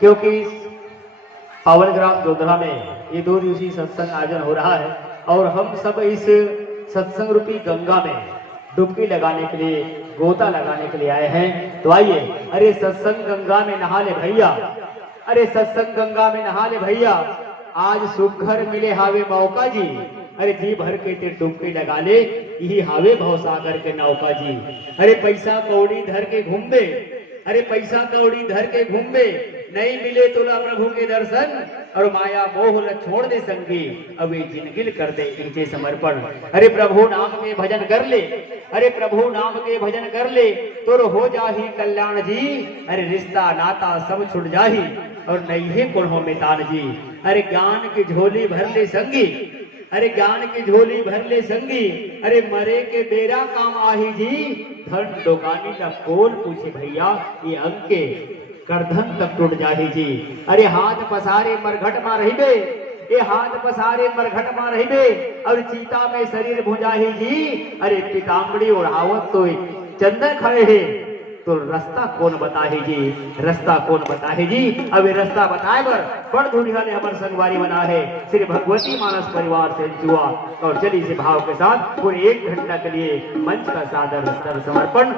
क्योंकि पावन ग्राम जोधरा में ये 2 दिवसीय सत्संग आयोजन हो रहा है और हम सब इस सत्संग रूपी गंगा में डुबकी लगाने के लिए, गोता लगाने के लिए आए हैं। तो आइए, अरे सत्संग गंगा में नहा ले भैया, अरे सत्संग गंगा में नहा ले भैया, आज सुखर मिले हावे मौका जी, अरे जी भर के ते डुबकी लगा ले, यही हावे भवसागर के नौका जी। अरे पैसा कौड़ी धर के घूमबे, अरे पैसा कौड़ी धर के घूमबे, नहीं मिले तोला प्रभु के दर्शन, और माया मोह ल छोड़ दे संगी, अब ये जिंदगी कर दे इनके समर्पण। अरे प्रभु नाम के भजन कर ले, अरे प्रभु नाम के भजन कर ले, तोर हो जाही कल्याण जी, अरे रिश्ता नाता सब छुट जाही, और नहीं है कुणों में तान जी। अरे ज्ञान की झोली भर ले संगी, अरे ज्ञान की झोली भर ले संगी, अरे मरे के बेरा काम आही जी, धन डोकानी न कोल पूछे भैया, ये अंके करधन तक टूट जाही जी। अरे हाथ पसारे मरघट मा रहिबे, ये हाथ पसारे मरघट मा रहिबे, और चीता में शरीर भुजाही जी, अरे पीताम्बरी ओढ़ावत तो चंदन खड़े है, तो रास्ता कौन बताहे जी, रास्ता कौन बताहे जी। अब ये रास्ता बताए बर बड़ दुनिया ने हमारे संगवारी बना है श्री भगवती मानस परिवार से जुआ। और चलिए इसे भाव के साथ पूरे 1 घंटा के लिए मंच का सादर समर्पण।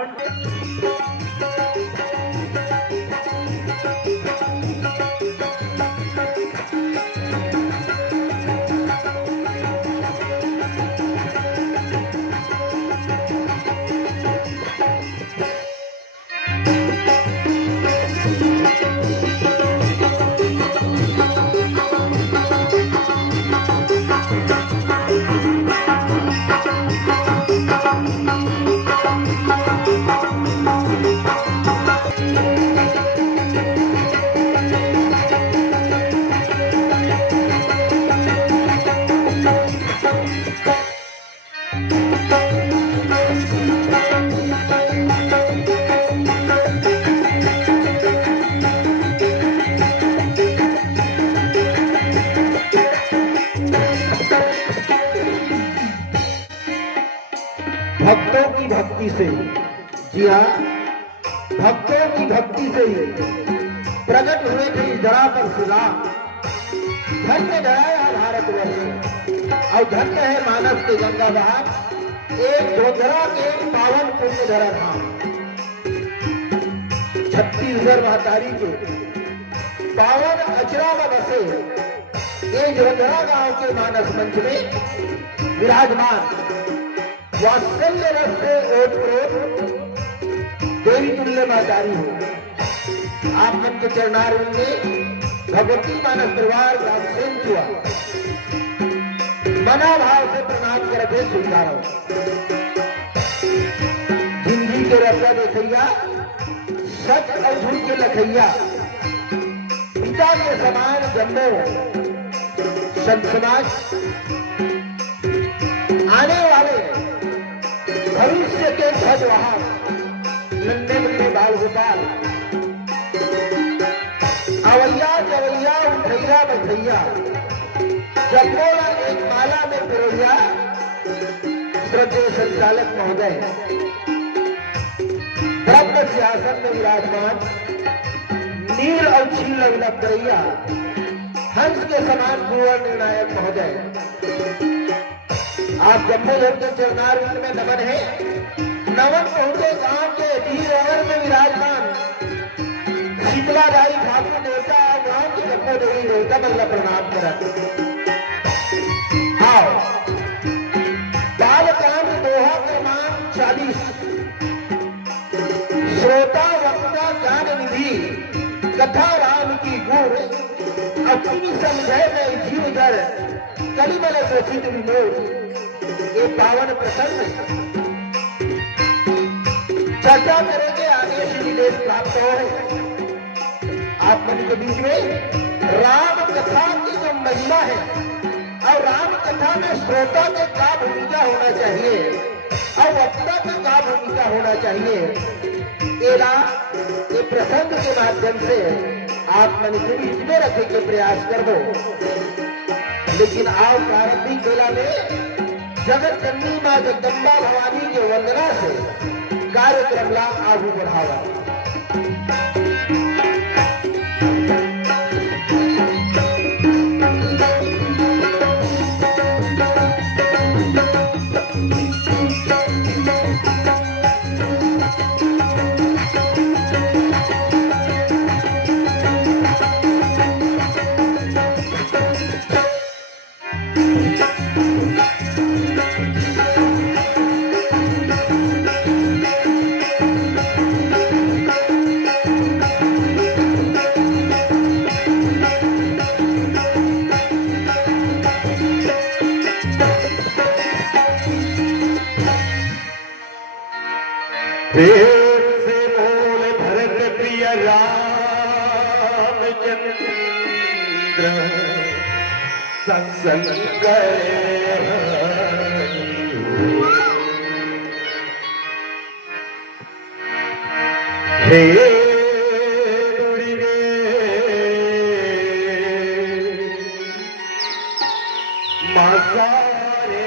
भक्तों की भक्ति से, जी हाँ, भक्तों की भक्ति से प्रकट हुए थे इस धरा पर सुधा। धन्य दया भारतवर्ष, और धन्य है मानस के गंगा बहार, एक जोधरा के पावन पुण्य धरा धाम। छत्तीसगढ़ महतारी के पावन अचरा में बसे ये जोधरा गांव के मानस मंच में विराजमान वात्सल्य रस से ओतप्रोत देवी तुल्य महतारी हो। आप मन के चरणारविंद में भगवती मानस परिवार ग्रामसेन हुआ मना भाव से प्रणाम करके स्वीकार। जिंदगी के रसा देखैया, सच और झूठ के लखैया, पिता के समान जन्मो संत समाज, आने वाले भविष्य के ध्वजवाहक नन्हे मुन्ने बाल गोपाल, अवैया जवैया उठैया बधैया, जगमोला एक माला में पिरोया, श्रद्धेय संचालक महोदय ब्रह्म सिंहासन में विराजमान नील और छील अभिनवरैया हंस के समान पूर्ण निर्णायक महोदय, आप जम्मू के चरणारविंद में नमन है। नमन पहुंचे गांव के डी में विराजमान शीतलाबाई ठाकुर देवता, गांव की जम्मू देवी देवता बल्ला प्रणाम करते। आओ बालकांड दोहा क्रमांक 40, श्रोता वक्ता ज्ञान निधि, कथा राम की गुर, अपनी समझे में जीव दर, कलिमल प्रसिद्ध विनोद। ये पावन प्रसंग चर्चा करेंगे, आगे श्री देश प्राप्त हो। आप मन के बीच में राम कथा की जो महिमा है और राम कथा में श्रोता के क्या भूमिका होना चाहिए और वक्ता का क्या भूमिका होना चाहिए, ये प्रसंग के माध्यम से आप मन के बीच में रखने के प्रयास कर दो। लेकिन आओ प्रारंभिक बेला में जगत जननी मां जगदम्बा भवानी के वंदना से कार्यक्रम ला आगू बढ़ावा। देव से बोल भरत प्रिय रामचंद्र सत्संग हे मासारे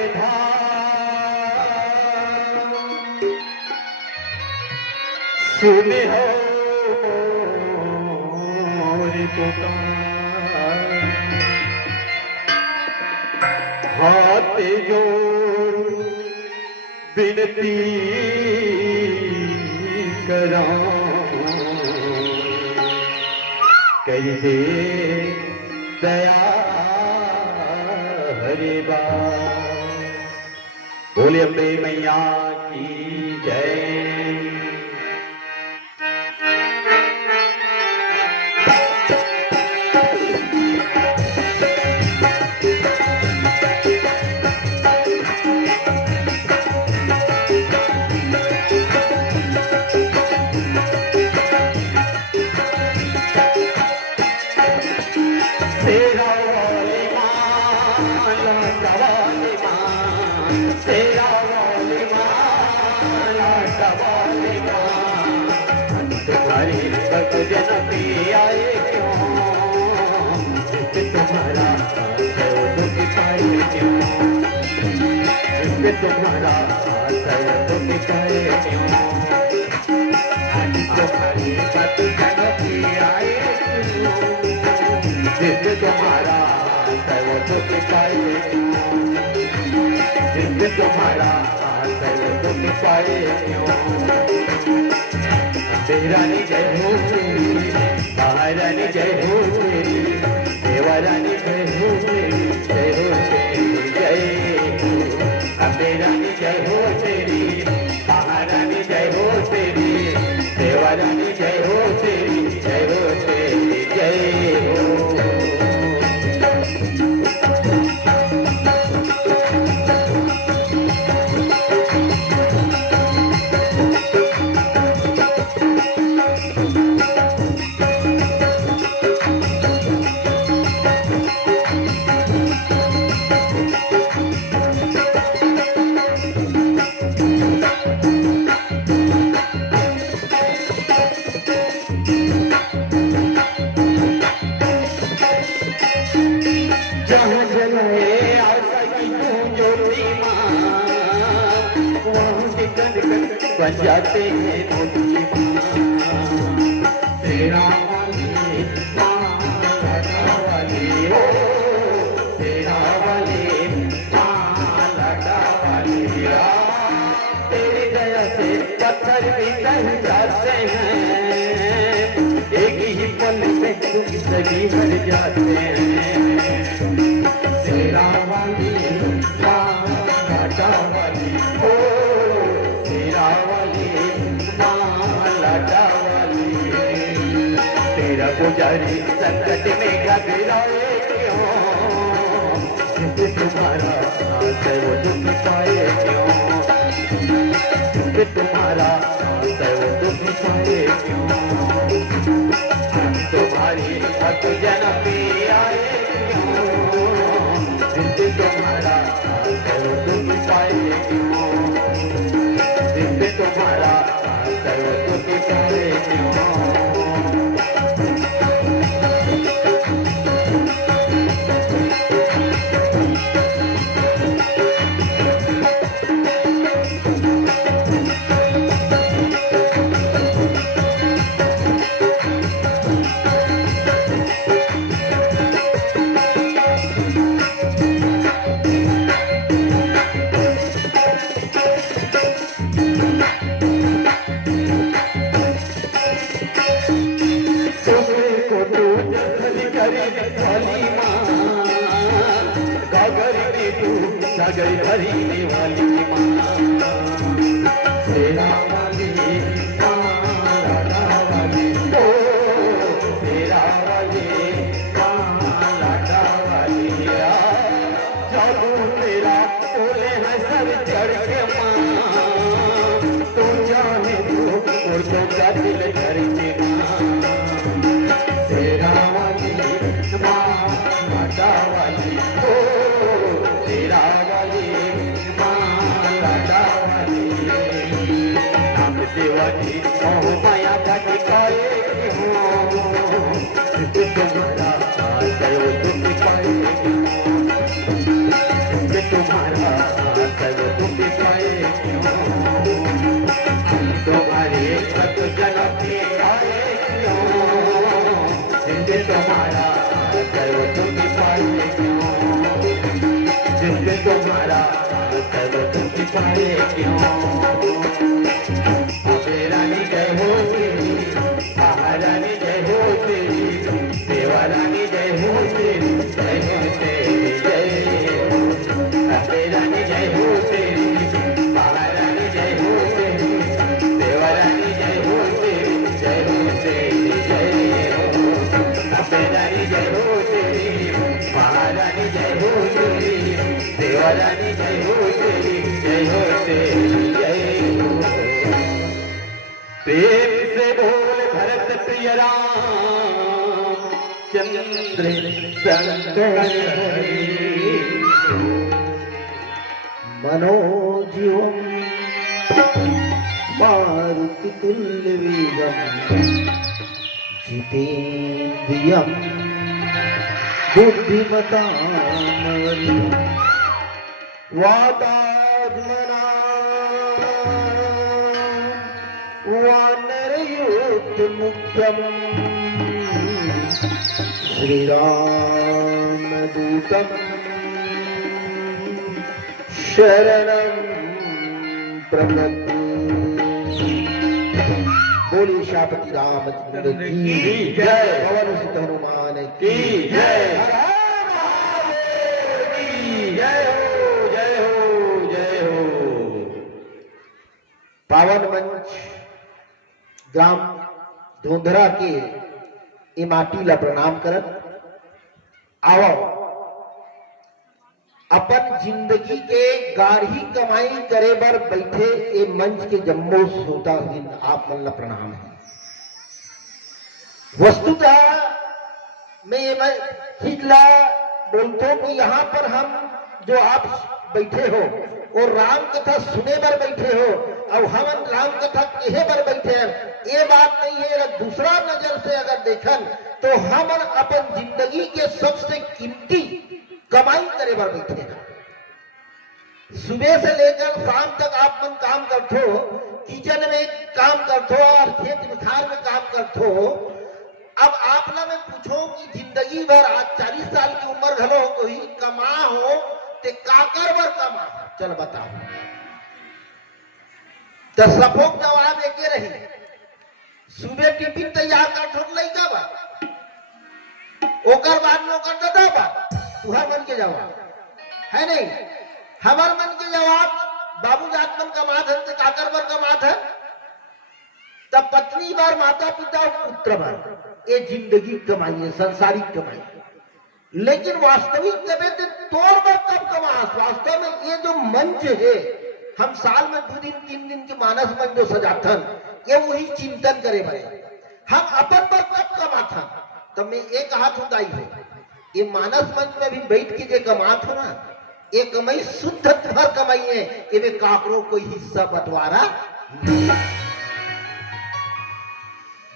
सुने हो मोरी पुकार हाथ जोड़ विनती करा कर दे दया हरे बाबा। बोले अम्बे मैया की जय। जन पे आए क्यों तुम्हारा दुख पाए क्यों तुम्हारा दुख पाए क्यों तुम्हारी बात जन पे आए क्यों तुम्हारा दुख पाए क्यों तुम्हारा दुख पाए क्यों। रानी जय हो तेरी महारानी जय हो तेरी देवारानी जय हो तेरी जय हो तेरी जय हो अम्बे रानी जय हो तेरी महारानी जय हो तेरी देवारानी जय हो तेरी जय हो तेरी जय हो। बन जाते हैं तेरा वाली हो तेरा वाली तेरी दया से पत्थर भी टल जाते हैं एक ही पल में तुम सभी हट जाते हैं तेरा वाली हो तेरा पुजारी संकट में घबराए क्यों तुम्हारा वो दुख पाए क्यों तुम्हारा वो दुख पाए क्यों तुम्हारी भक्त जन पे आए क्यों तुम्हारा वो दुख पाए क्यों तुम्हारा वो दुख पाए क्यों। गई भरी वाली तेरा वाली लाडा वाली ओ तेरा वाली लाडा वाली जादू तेरा बोले हैं सब चढ़ के माँ तू जाने तू जिनके तुम्हारा सर्व दुख पाए जिनके तुम्हारा सर्व दुख पाए क्यों तुम्हारे सत जन्म के आए क्यों जिनके तुम्हारा सर्व दुख पाए क्यों जिनके तुम्हारा सर्व दुख पाए क्यों रानी जय हो तेरी महारानी जय हो तेरी देवा रानी जय हो तेरी जय हो तेरी जय रानी जय हो तेरी महारानी जय हो तेरी देवा रानी जय हो तेरी जय हो तेरी जय रानी जय हो तेरी महारानी जय हो तेरी देवा रानी जय हो तेरी जय हो तेरी जय प्रेम से बोल भरत प्रिय राम चंद्र शंकर मनोज्यम मारुति तुल्य वेगम जितेन्द्रियम बुद्धिमतां वातात्मना वानरयुक्तमुख्यं श्रीरामदूतं शरणं प्रपद्ये। बोली शापति रामचंद्र की जय, पवन सुत हनुमान की जय, जय हो जय हो जय हो। पावन मंच ग्राम धोंधरा के ये माटी ला प्रणाम करत आओ अपन जिंदगी के गाढ़ी कमाई करे बर बैठे ये मंच के जम्मो श्रोता आप मन ला प्रणाम है। वस्तुतः मैं ये हिजला बोलता हूं कि यहाँ पर हम जो आप बैठे हो और राम कथा सुने बर बैठे हो और हम राम कथा कहे बर बैठे हैं, ये बात नहीं है। दूसरा नजर से अगर देखन तो हम अपन जिंदगी के सबसे कीमती कमाई करे बर बैठे हैं। सुबह से लेकर शाम तक आप मन काम करते हो, किचन में काम करते हो और खेत बिखार में काम करते हो। अब आप ना मैं पूछो कि जिंदगी भर आज 40 साल की उम्र घलो कोई कमा हो ते काकर बर कमा, चल बताओ। तो सपोक जवाब एक रही, सुबह टिफिन तैयार कर ठोक लइका बा, ओकर बाद में ओकर दादा बा, तुहर मन के जवाब है नहीं। हमार मन के जवाब बाबू जात मन कमात है ते काकर बर कमात है, तब पत्नी बार माता पिता और पुत्र बार ये जिंदगी कमाई है, संसारिक कमाई। लेकिन वास्तविक कमे तो तोर बर कब कमास। वास्तव में ये जो मंच है, हम साल में 2 दिन 3 दिन के मानस मंच जो सजाथन, ये वही चिंतन करे भाई हम अपन पर कब कमाथन। तब मैं एक हाथ उदाई है, ये मानस मंच में भी बैठ के जे कमात हो ना, ये कमाई शुद्ध भर कमाई है, ये में काकरो कोई हिस्सा बंटवारा नहीं।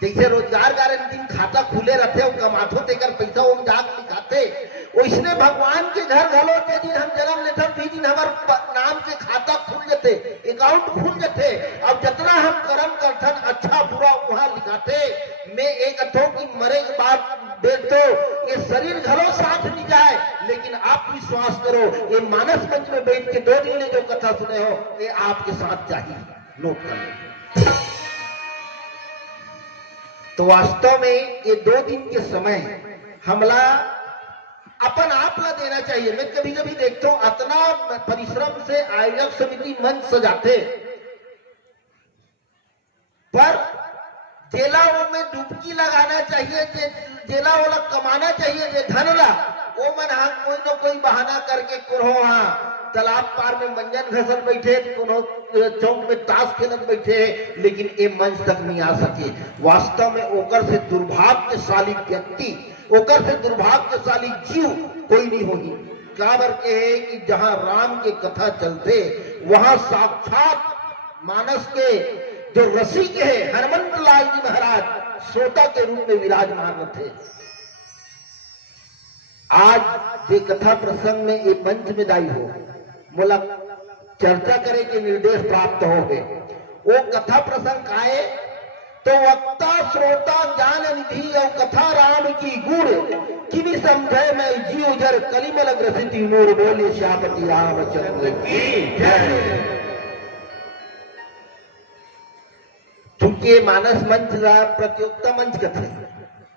जैसे रोजगार गारंटी खाता खुले रहते हो, कमाथो तेकर पैसा वो जाग दिखाते, वैसने भगवान के घर घलो के दिन हम जन्म लेते भी दिन हमार नाम के खाता खुल जाते, अकाउंट खुल जाते। अब जितना हम कर्म करथन अच्छा बुरा वहां लिखाते। मैं एक अथो की मरे के बाद देख दो ये शरीर घलो साथ नहीं जाए, लेकिन आप विश्वास करो ये मानस मंच में बैठ के 2 दिन ने जो कथा सुने हो ये आपके साथ चाहिए, नोट कर लो। तो वास्तव में ये 2 दिन के समय हमला अपन आप ला देना चाहिए। मैं कभी कभी देखता हूं इतना परिश्रम से आयोजक समिति मंच सजाते, पर जेलाओं में डुबकी लगाना चाहिए, जेला वाला कमाना चाहिए जे धन ला, वो मन हाँ कोई न कोई बहाना करके कुरो हाँ तालाब पार में मंजन घसल बैठे, चौक में ताश खेलत बैठे, लेकिन ये मंच तक नहीं आ सके। वास्तव में ओकर से दुर्भाग्यशाली व्यक्ति, ओकर से दुर्भाग्यशाली जीव कोई नहीं होगी। काबर के है कि जहां राम के कथा चलते वहां साक्षात मानस के जो रसिक है हनुमंत लाल जी महाराज श्रोता के रूप में विराजमान थे। आज ये कथा प्रसंग में ये मंच में दाई हो मोला चर्चा करे के निर्देश प्राप्त हो गए। वो कथा प्रसंग काए तो वक्ता श्रोता ज्ञान निधि और कथा राम की गुण किनी समझे मैं जीव जर कलिमल ग्रसित नूर बोले श्यामति रामचंद्र की जय। चूंकि मानस मंच प्रतियोगिता मंच कथे,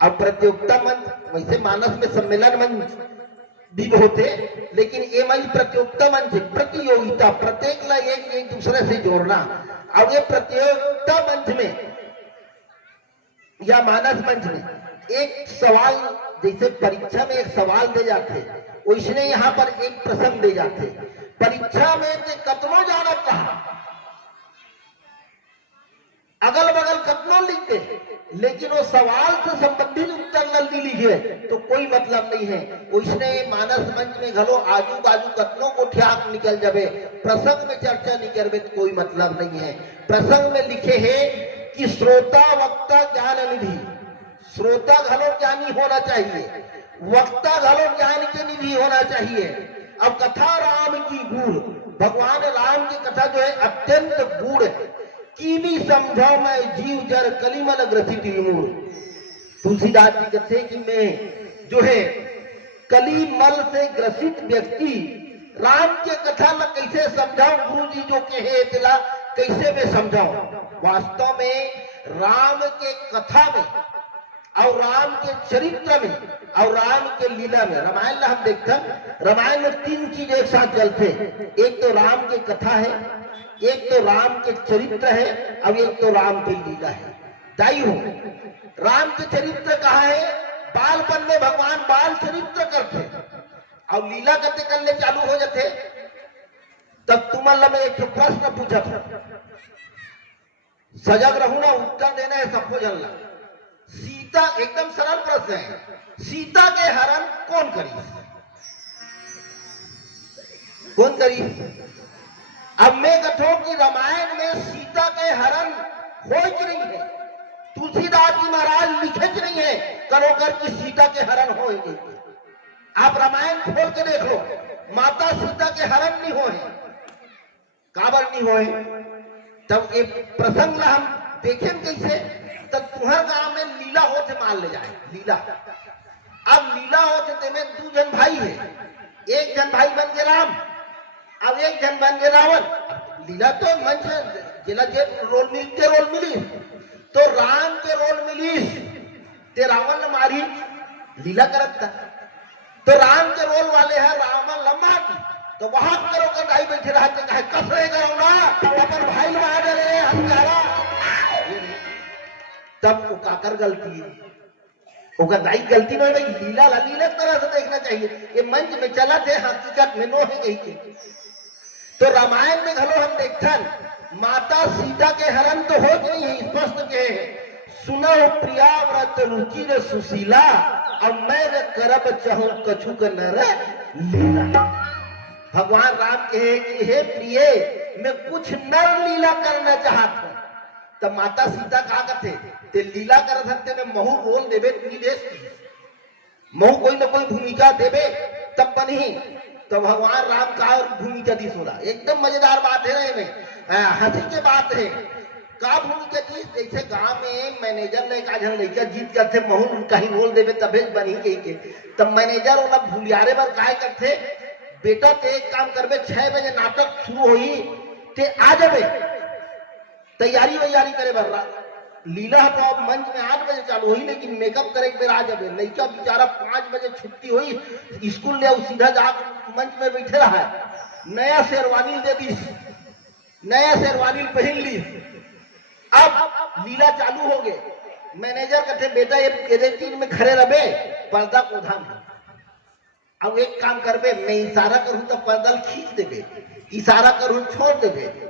अब प्रतियोगिता मंच वैसे मानस में सम्मेलन मंच भी होते, लेकिन ये मंच प्रतियोगिता मंच प्रतियोगिता प्रत्येक ला एक दूसरे से जोड़ना। अब ये प्रतियोगिता मंच में या मानस मंच में एक सवाल, जैसे परीक्षा में एक सवाल दे जाते वैसने यहाँ पर एक प्रसंग दे जाते। परीक्षा में कतनो जाना कहा अगल बगल कतनो लिखते, लेकिन वो सवाल से संबंधित उत्तर न लिखे तो कोई मतलब नहीं है। उसने मानस मंच में घलो आजू बाजू कतनो को ठियाक निकल जावे, प्रसंग में चर्चा नहीं करवे तो कोई मतलब नहीं है। प्रसंग में लिखे है कि श्रोता वक्ता ज्ञान निधि, श्रोता घलो ज्ञानी होना चाहिए, वक्ता घलो ज्ञान के निधि होना चाहिए। अब कथा राम की गूढ़, भगवान राम की कथा जो है अत्यंत गूढ़ है। कीनी समझो मैं जीव जर कलिमल ग्रसित मूर। तुलसीदास जी कहते कि मैं जो है कलिमल से ग्रसित व्यक्ति राम के कथा में कैसे समझाऊं, गुरु जी जो कहे तिला कैसे मैं समझाऊं। वास्तव में राम के कथा में और राम के चरित्र में और राम के लीला में, रामायण में हम देखते हैं रामायण में तीन चीज एक साथ चलते। एक तो राम की कथा है, एक तो राम के चरित्र है, अब एक तो राम की लीला है। दाई हो राम के चरित्र कहा है, बालपन में भगवान बाल चरित्र करते और लीला करते करने चालू हो जाते। तब तुम्हारा मैं एक प्रश्न पूछा था, सजग रहू ना, उत्तर देना है सबको जानना। सीता, एकदम सरल प्रश्न है, सीता के हरण कौन करी? कौन करी? अब मैं कथो कि रामायण में सीता के हरण हो कि नहीं है? तुलसीदास जी महाराज लिखे कि नहीं है करो कर कि सीता के हरण होएंगे। आप रामायण खोल के देख लो, माता सीता के हरण नहीं होए, काबर नहीं होए। तब एक प्रसंग ला हम देखें कैसे, तब तुहर गांव में लीला होते मान ले जाए लीला। अब लीला होते ते में दो जन भाई है, एक जन भाई बन के राम, अब एक जन बन के रावण। लीला तो मंच जिला जे रोल मिलते रोल मिली, तो राम के रोल मिली ते रावण ने मारी, लीला करता। तो राम के रोल वाले है रावण लंबा, तो वहां करो कर दाई बैठे रहते, कहे कस रहे करो ना अपन भाई मार रहे हम कह। तब वो काकर गलती, वो दाई गलती नहीं भाई, लीला लीला तरह से देखना चाहिए। ये मंच में चला थे, हकीकत में नो है गई के। तो रामायण में घलो हम देखथन माता सीता के हरण तो हो नहीं है, स्पष्ट के सुनो प्रिया व्रत रुचि रे सुशीला, अब मैं करब चाहूं कछु का नर लीला। भगवान राम कहे कि हे प्रिय मैं कुछ नर लीला करना चाहता हूं। तब माता सीता कहा करते ते लीला कर सकते में महू बोल देवे निदेश की, महू कोई ना कोई भूमिका देवे तब बनी। तो भगवान राम का भूमिका दी सोला, एकदम मजेदार बात है रहे में, हंसी की बात है। का भूमिका दी, जैसे गांव में मैनेजर ने का जन लड़का जीत करते महू कहीं बोल देवे तबे बनी कही के। तब मैनेजर वाला भूलियारे पर काय करते, बेटा ते एक काम करबे 6 बजे नाटक शुरू होई ते आ जाबे, तैयारी वैयारी करे बर्रा। लीला तो अब मंच में 8 बजे चालू हुई, लेकिन मेकअप करे बेर आ जाबे। लड़का बेचारा 5 बजे छुट्टी हुई स्कूल ले, सीधा जा मंच में बैठे रहा है। नया शेरवानी दे दी, नया शेरवानी पहन ली। अब लीला चालू हो गए। मैनेजर कहते बेटा ये तीन में खड़े रहे, पर्दा को धाम। अब एक काम करबे, मैं इशारा करूं तो पर्दा खींच देबे, इशारा करूं छोड़ देबे।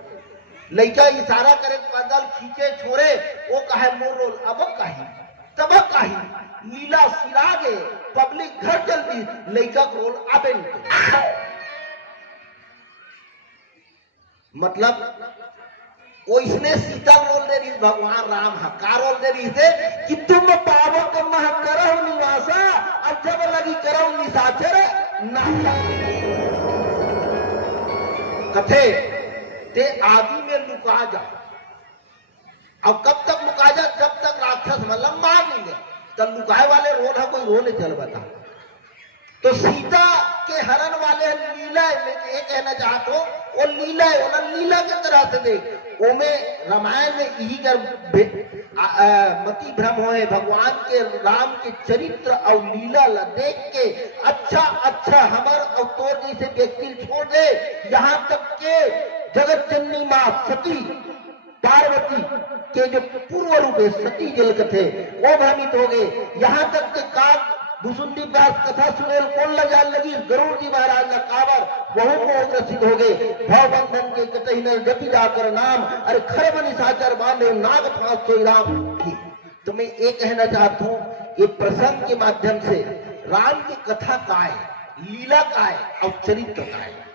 लड़का इशारा करे पर्दा खींचे छोड़े, वो कहे मोर रोल अब काही तब काही, लीला सिरा गए, पब्लिक घर चल दी, लड़का को रोल आबे नहीं। मतलब इसने सीता रोल दे रही, भगवान राम का रोल दे रही थे कि तुम पावो तो मह करो निवासा, अब जब लगी करो निशाचर नाचा कथे ते आदि में लुका जा। अब कब तक लुका जा? जब तक राक्षस मतलब मार नहीं ले, तब लुकाए वाले रोल है, कोई रोल चल बता। तो सीता के हरण वाले लीला में ये कहना चाहते हो, वो लीला है, वो लीला की तरह से देख। वो में रामायण में यही कर मति भ्रम होए, भगवान के राम के चरित्र और लीला ला देख के अच्छा अच्छा हमर और तोर जैसे व्यक्ति छोड़ दे। यहाँ तक के जगत जननी माँ सती पार्वती के जो पूर्व रूप है सती जल कथे वो भ्रमित हो गए। यहाँ तक के काग भुसुंडी व्यास कथा सुनेल कौन लगा लगी, गरुड़ जी महाराज का कावर बहु को ग्रसित हो गए। भवबंधन के कतई न गति जाकर नाम, अरे खरब निशाचर बांधे नाग फांस सोई राम की। तो मैं ये कहना चाहता हूँ, ये प्रसंग के माध्यम से राम की कथा का है, लीला का है और चरित्र का है।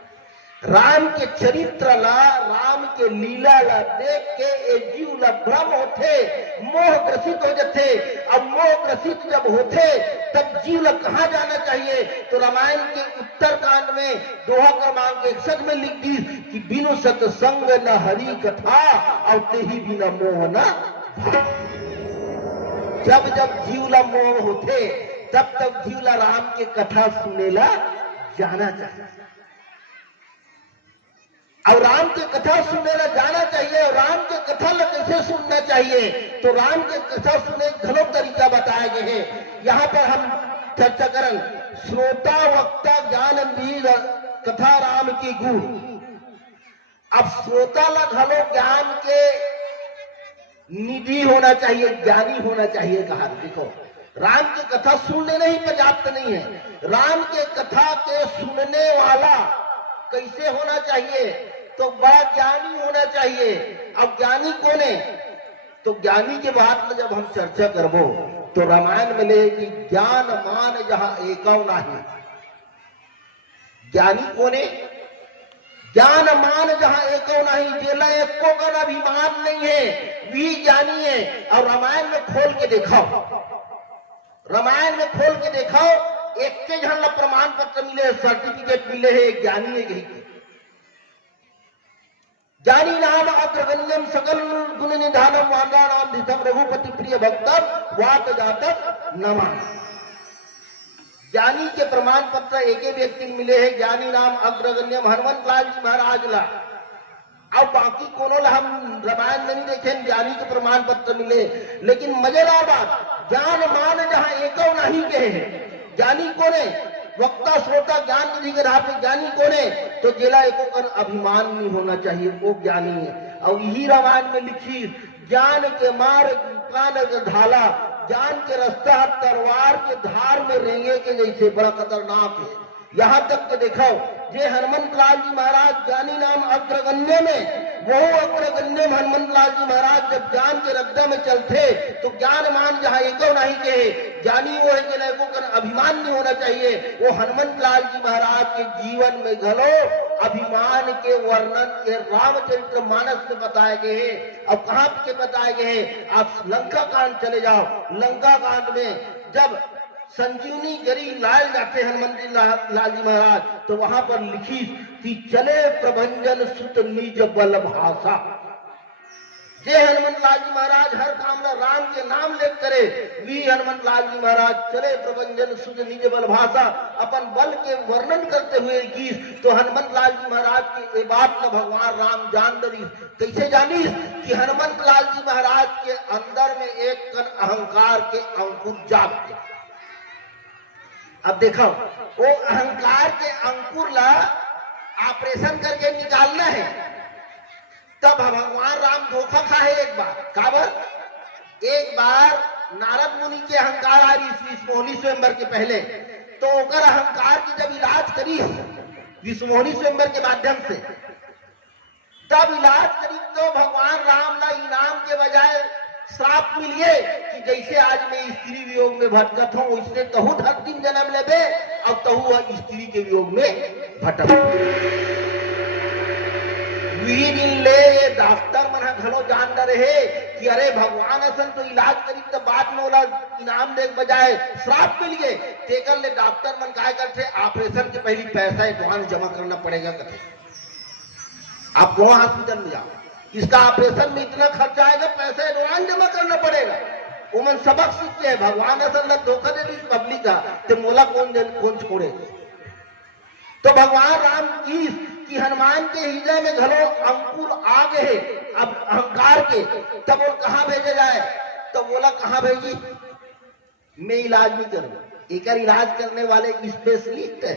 राम के चरित्र ला, राम के लीला ला देख के एक जीव ला भ्रम होते, मोह ग्रसित हो जाते। अब मोह ग्रसित जब होते तब जीव ला कहाँ जाना चाहिए? तो रामायण के उत्तर कांड में दोहा क्रमांक 61 में लिख दी कि बिनु सत्संग न हरि कथा और ते ही बिना मोह न भाव। जब जब जीव ला मोह होते तब तब जीव ला राम के कथा सुनेला जाना चाहिए और राम के कथा सुनने ला जाना चाहिए। और राम के कथा ला कैसे सुनना चाहिए? तो राम के कथा सुनने घलो तरीका बताए गए हैं। यहाँ पर हम चर्चा करें श्रोता वक्ता ज्ञान निधि कथा राम की गुण। अब श्रोता ला घलो ज्ञान के निधि होना चाहिए, ज्ञानी होना चाहिए। कहा देखो राम की कथा सुनने नहीं पर्याप्त नहीं है, राम के कथा के सुनने वाला कैसे होना चाहिए? तो बड़ा ज्ञानी होना चाहिए। अब ज्ञानी कौन है? तो ज्ञानी के बाद में जब हम चर्चा करबो तो रामायण में ले कि ज्ञान मान जहां एकव नाही। ज्ञानी कौन है? ज्ञान मान जहां एकव नहीं, जेला एको का अभिमान नहीं है, वही ज्ञानी है। और रामायण में खोल के दिखाओ, रामायण में खोल के दिखाओ, एक के जहां प्रमाण पत्र मिले, सर्टिफिकेट मिले है, ज्ञानी है यही। ज्ञानी नाम अग्रगण्यम सकल गुण निधानम वांगा नाम दिशम रघुपति प्रिय भक्तम वात जातम नमा। ज्ञानी के प्रमाण पत्र एक ही व्यक्ति मिले हैं, ज्ञानी नाम अग्रगण्यम हनुमंत लाल जी महाराज ला। अब बाकी कोनो ला हम रामायण में नहीं देखे ज्ञानी के प्रमाण पत्र मिले। लेकिन मजेदार बात, ज्ञान मान जहां एकव नहीं कहे हैं। ज्ञानी कौन है? वक्ता श्रोता ज्ञान निधि के राह पे ज्ञानी कौन है? तो जेला एको कर अभिमान नहीं होना चाहिए, वो ज्ञानी है। और यही रामायण में लिखी ज्ञान के मार्ग कान ढाला, ज्ञान के रास्ता तलवार के धार में रेंगे के जैसे बड़ा खतरनाक है। यहाँ तक के देखो जे हनुमंत लाल जी महाराज ज्ञानी नाम अग्रगण्य में, वो अग्रगण्य में हनुमंत लाल जी महाराज जब ज्ञान के रद्दा में चलते तो ज्ञान मान जहाँ एको नहीं के ज्ञानी वो है कि को कर अभिमान नहीं होना चाहिए। वो हनुमंत लाल जी महाराज के जीवन में घलो अभिमान के वर्णन के रामचरित्र मानस में बताए गए हैं। अब कहाँ के बताए गए हैं? आप लंका कांड चले जाओ। लंका कांड में जब संजीवनी गरी लाल जाते हनुमंत लाल जी महाराज, तो वहां पर लिखी कि चले प्रभंजन सुत निज बल भाषा। जे हनुमंत लाल जी महाराज हर काम में राम के नाम ले करे, वी हनुमंत लाल जी महाराज चले प्रभंजन सुत निज बल भाषा। अपन बल के वर्णन करते हुए गीत। तो हनुमंत लाल जी महाराज की ये बात न भगवान राम जान दरी। कैसे जानी? कि हनुमंत लाल जी महाराज के अंदर में एक कण अहंकार के अंकुर जाग गए। अब देखो वो अहंकार के अंकुर ला ऑपरेशन करके निकालना है। तब भगवान राम धोखा खाए एक बार। काबर? एक बार नारद मुनि के अहंकार आ रही विश्वमोहिनी स्वयंवर के पहले, तो ओकर अहंकार की जब इलाज करी विश्वमोहिनी स्वयंवर के माध्यम से, तब इलाज करी तो भगवान राम ला इनाम के बजाय श्राप मिलिए कि जैसे आज मैं स्त्री वियोग में भटकत हूं, उसने कहू हर दिन जन्म लेबे और कहू स्त्री के वियोग में भटक। वी दिन ले डॉक्टर मन घलो जान रहे कि अरे भगवान असन तो इलाज करी तो बाद में बोला इनाम दे के बजाय श्राप मिल गए, तेकर ले डॉक्टर मन काय करते ऑपरेशन के पहले पैसा एडवांस जमा करना पड़ेगा। कथे आप वहां हॉस्पिटल में जाओ, इसका ऑपरेशन में इतना खर्चा आएगा, पैसा एडवांस जमा करना पड़ेगा। उमन सबक सीखते हैं, भगवान असल धोखा दे दी पब्लिक का, तो मोला कौन छोड़े। तो भगवान राम की हनुमान के हृदय में घलो अंकुर आ गए अब अहंकार के, तब वो कहां भेजे जाए, तो बोला कहां भेजी, मैं इलाज नहीं करूं, एक इलाज करने वाले स्पेशलिस्ट है।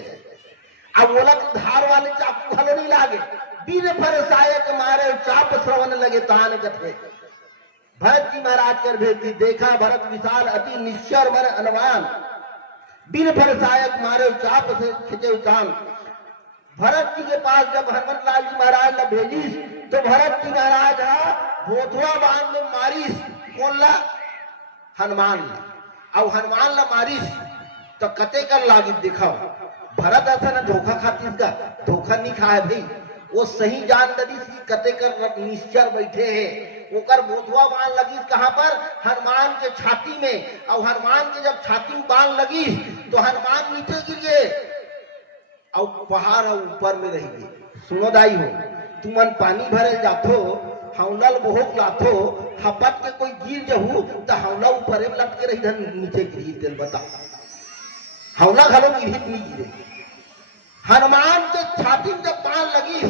अब बोला धार वाले चाकू घलो नहीं लागे, बीन फरसाए के मारे चाप श्रवण लगे तान कथे। भरत जी महाराज कर भेजी, देखा भरत विशाल अति निश्चर मन अनुमान, बिन फरसायक मारे चाप से खिंचे चांद। भरत जी के पास जब हनुमत लाल जी महाराज ने भेजी, तो भरत जी महाराज भोथुआ बांध में मारिस, कौन ला, हनुमान ला, और हनुमान ला मारिस तो कते कर लागी दिखाओ। भरत ऐसा ना धोखा खाती, इसका धोखा नहीं खाए भाई, वो सही जान ददी कते कर निश्चर बैठे हैं। ओकर बोधुआ बाण लगी कहां पर, हनुमान के छाती में, और हनुमान के जब छाती में बाण लगी तो हनुमान नीचे गिर गए और पहाड़ ऊपर में रह गए। सुनो दाई हो, तुमन पानी भरे जाथो, हौलल बोहक लाथो, हपट के कोई गिर जहू तो हौला ऊपर में लटके रही धन नीचे गिर तेल बता, हौला घलो गिरहित नहीं गिरे। हनुमान के छाती में जब बाण लगी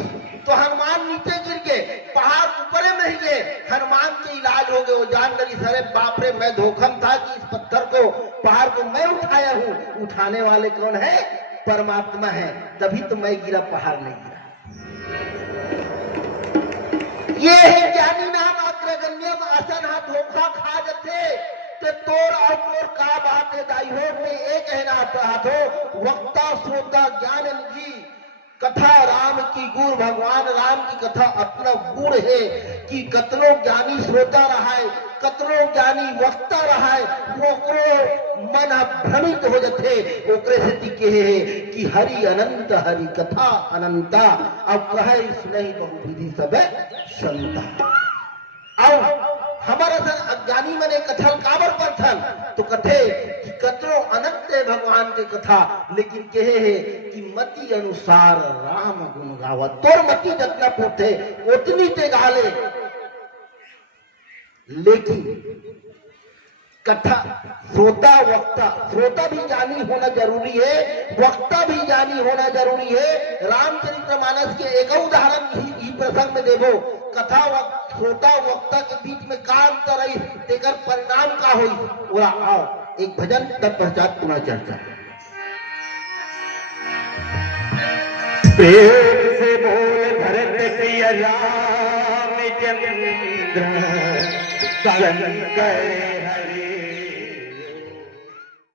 तो हनुमान नीचे गिर गए, पहाड़ ऊपर में रह गए, हनुमान के इलाज हो गए। वो जान लगी सरे बाप रे, मैं धोखम था कि इस पत्थर को, पहाड़ को मैं उठाया हूं, उठाने वाले कौन है, परमात्मा है, तभी तो मैं गिरा, पहाड़ नहीं गिरा। ये है ज्ञानी नाम अग्रगण्यम आसन हा धोखा खा जथे, ते तोर और मोर का बात है दाई हो, मैं एक कहना चाहत हो, वक्ता श्रोता ज्ञान निधि, कथा राम की गुण, भगवान राम की कथा अपना गुण है कि कतनो ज्ञानी श्रोता रहा है, कतनो ज्ञानी वक्ता रहा है, वो मन भ्रमित हो जाते, ओकरे से टिके है कि हरि अनंत हरि कथा अनंता, अब कहे सुनहि बहुविधि सब संता। अब हमारा सन अज्ञानी मने कथल काबर पर थल, तो कथे कि कतरो अनंत है भगवान के कथा, लेकिन कहे है कि मति अनुसार राम गुण गावत, तोर मति जितना पोथे उतनी ते गाले। लेकिन कथा श्रोता वक्ता, श्रोता भी ज्ञानी होना जरूरी है, वक्ता भी ज्ञानी होना जरूरी है। रामचरितमानस के एक उदाहरण ही प्रसंग में देवो, कथा श्रोता वक्ता के बीच में का अंतर है, तेकर परिणाम का होई, ओरा आओ एक भजन तत्पश्चात पुनः चर्चा। प्रेम से बोल भरत प्रिय रामचंद्र, शंकर हरि